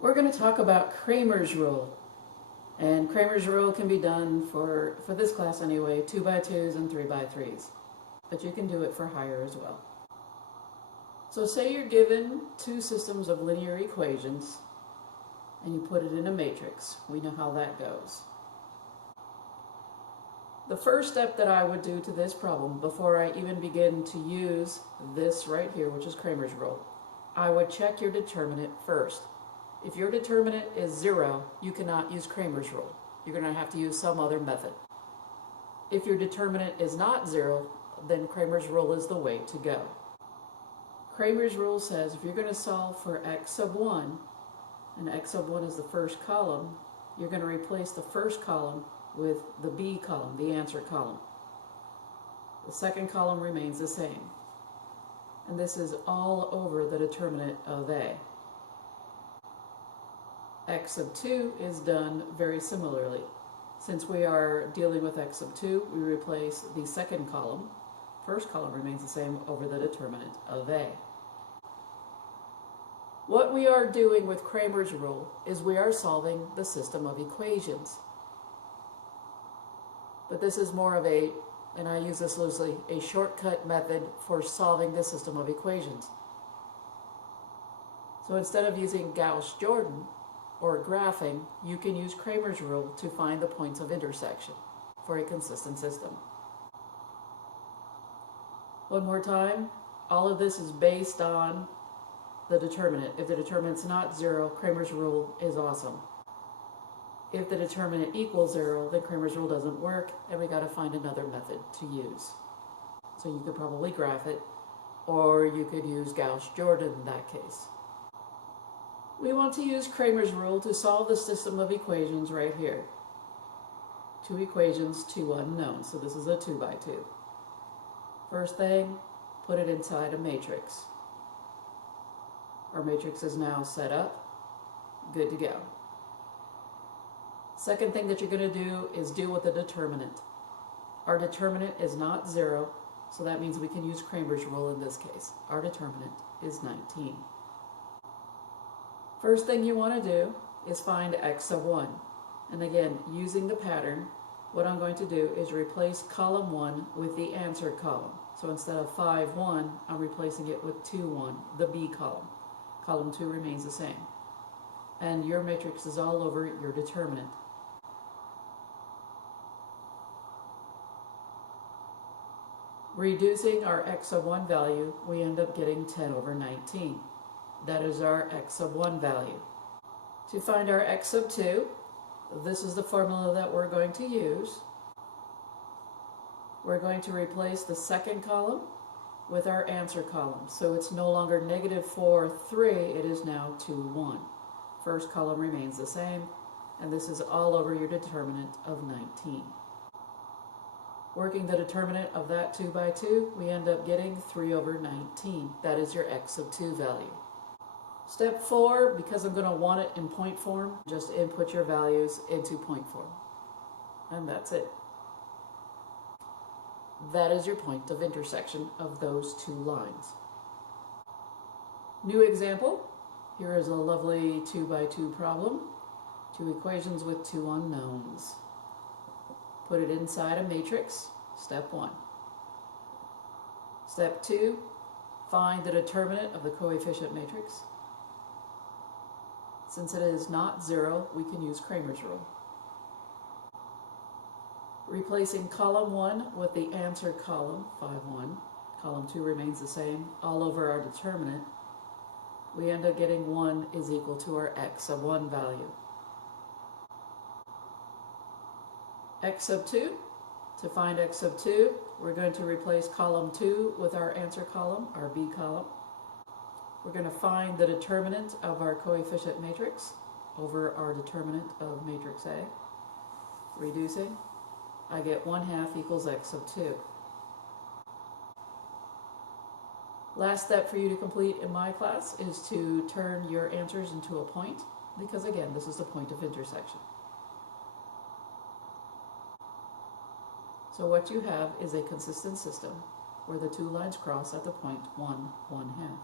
We're going to talk about Cramer's rule. And Cramer's rule can be done for this class anyway, 2x2s and 3x3s. But you can do it for higher as well. So say you're given two systems of linear equations and you put it in a matrix. We know how that goes. The first step that I would do to this problem before I even begin to use this right here, which is Cramer's rule, I would check your determinant first. If your determinant is 0, you cannot use Cramer's rule. You're going to have to use some other method. If your determinant is not 0, then Cramer's rule is the way to go. Cramer's rule says if you're going to solve for x sub 1, and x sub 1 is the first column, you're going to replace the first column with the B column, the answer column. The second column remains the same. And this is all over the determinant of A. X sub 2 is done very similarly. Since we are dealing with x sub 2, we replace the second column. First column remains the same over the determinant of A. What we are doing with Cramer's rule is we are solving the system of equations. But this is more of a, and I use this loosely, a shortcut method for solving the system of equations. So instead of using Gauss-Jordan or graphing, you can use Cramer's rule to find the points of intersection for a consistent system. One more time, all of this is based on the determinant. If the determinant's not 0, Cramer's rule is awesome. If the determinant equals 0, then Cramer's rule doesn't work, and we got to find another method to use. So you could probably graph it, or you could use Gauss-Jordan in that case. We want to use Cramer's rule to solve the system of equations right here. Two equations, two unknowns. So this is a 2x2. First thing, put it inside a matrix. Our matrix is now set up. Good to go. Second thing that you're going to do is deal with the determinant. Our determinant is not 0, so that means we can use Cramer's rule in this case. Our determinant is 19. First thing you want to do is find x sub 1. And again, using the pattern, what I'm going to do is replace column 1 with the answer column. So instead of 5, 1, I'm replacing it with 2, 1, the B column. Column 2 remains the same. And your matrix is all over your determinant. Reducing our x sub 1 value, we end up getting 10 over 19. That is our x sub 1 value. To find our x sub 2, this is the formula that we're going to use. We're going to replace the second column with our answer column. So it's no longer negative 4, 3, it is now 2, 1. First column remains the same, and this is all over your determinant of 19. Working the determinant of that 2x2, we end up getting 3 over 19. That is your x sub 2 value. Step 4, because I'm going to want it in point form, just input your values into point form. And that's it. That is your point of intersection of those two lines. New example. Here is a lovely 2x2 problem. Two equations with two unknowns. Put it inside a matrix, step 1. Step 2, find the determinant of the coefficient matrix. Since it is not 0, we can use Cramer's rule. Replacing column 1 with the answer column, 5, 1. Column 2 remains the same, all over our determinant. We end up getting 1 is equal to our x sub 1 value. X sub 2, to find x sub 2, we're going to replace column 2 with our answer column, our B column. We're going to find the determinant of our coefficient matrix over our determinant of matrix A. Reducing, I get 1/2 equals x sub 2. Last step for you to complete in my class is to turn your answers into a point, because again, this is the point of intersection. So what you have is a consistent system where the two lines cross at the point 1, 1/2.